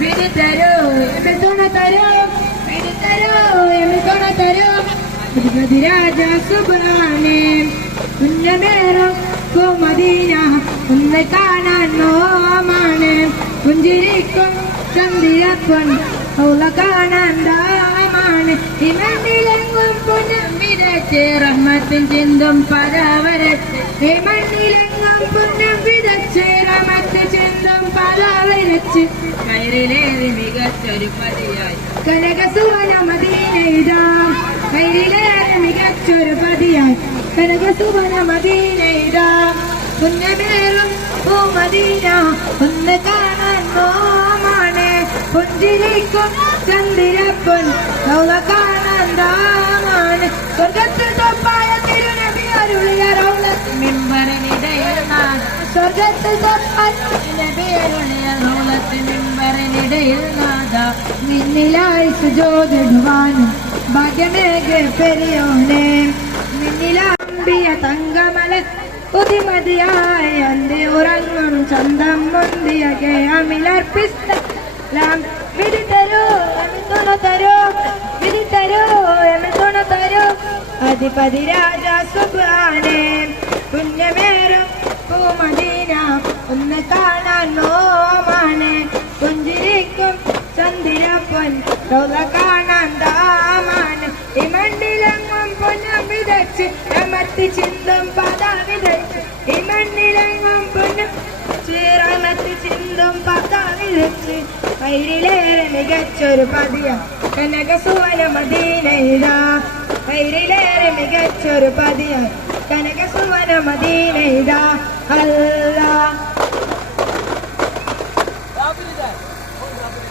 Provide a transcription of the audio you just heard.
വിധി തരൂ തുണ തരൂ വിധി തരൂ തുണ തരൂ അധിപതി രാജ സുബ്ഹാനേ കുഞ്ഞമേറും മദീന ഒന്ന് കാണാൻ നോമാണ് പുഞ്ചിരിക്കും ചന്ദിരപ്പൻ ഔല കാണാൻ ദാമാണ് ഇമണ്ണിലെങ്ങും പുണ്യം വിതച്ച് റഹ്മത്തിൻ ചിന്തും പദവരച്ച് ഇമണ്ണിലെങ്ങും പുണ്യം വിതച്ച് റഹ്മത്ത് ചിന്തും പദവരച്ച് കയറിലേറി മികച്ചൊരു പതിയായി കനക സുവന മദീനയിതാ കയറിലേറി മികച്ചൊരു പതിയായി കനക സുവന മദീനയിതാ പുണ്യമേറും മദീന ഒന്ന് കാണാൻ നോമാണ് പുഞ്ചിരിക്കും ചന്ദിരപ്പൻ ഔല കാണാൻ ദാമാണ് സ്വർഗത്തിൽ തൊപ്പായ തിരുനബി അരുളിയ റൗളത്ത് മിമ്പറിനിടയിൽ നാദ സ്വർഗത്തിൽ തൊപ്പായ നബി അരുളിയ റൗളത്ത് മിമ്പറിനിടയിൽ നാദ നിന്നിലായി സുജോദിടുവാനും ഭാഗ്യമേകെ പെരിയോനെ നിന്നിലാമ്പിയ തങ്കമല പുതിമതിയായ അന്റെ ഉറങ്ങും ചന്തം മുന്തിയകെ അമിലർപ്പിസ്തലാം വിധി തരൂ തുണ തരൂ വിധി തരൂ തുണ തരൂ അധിപതി രാജ സുബ്ഹാനേ പുണ്യമേറും മദീന ഒന്ന് കാണാൻ നോമാണ് പുഞ്ചിരിക്കും ചന്ദിരപ്പൻ ൗല കാണാൻ ദാമാണ് ഇമണ്ണിലെങ്ങും പുണ്യം വിതച്ച് റഹ്മത്ത് ചിന്തും പദ വിതച്ച് ഇമണ്ണിലെങ്ങും പുണ്യം റഹ്മത്ത് ചിന്തും പദ വിതച്ച് കൈരിലേറെ മികച്ചൊരു പതിയ കനക സുവന മദീനയിതാ കൈരിലേറെ മികച്ചൊരു പതിയ കനക സുവന മദീനയിതാ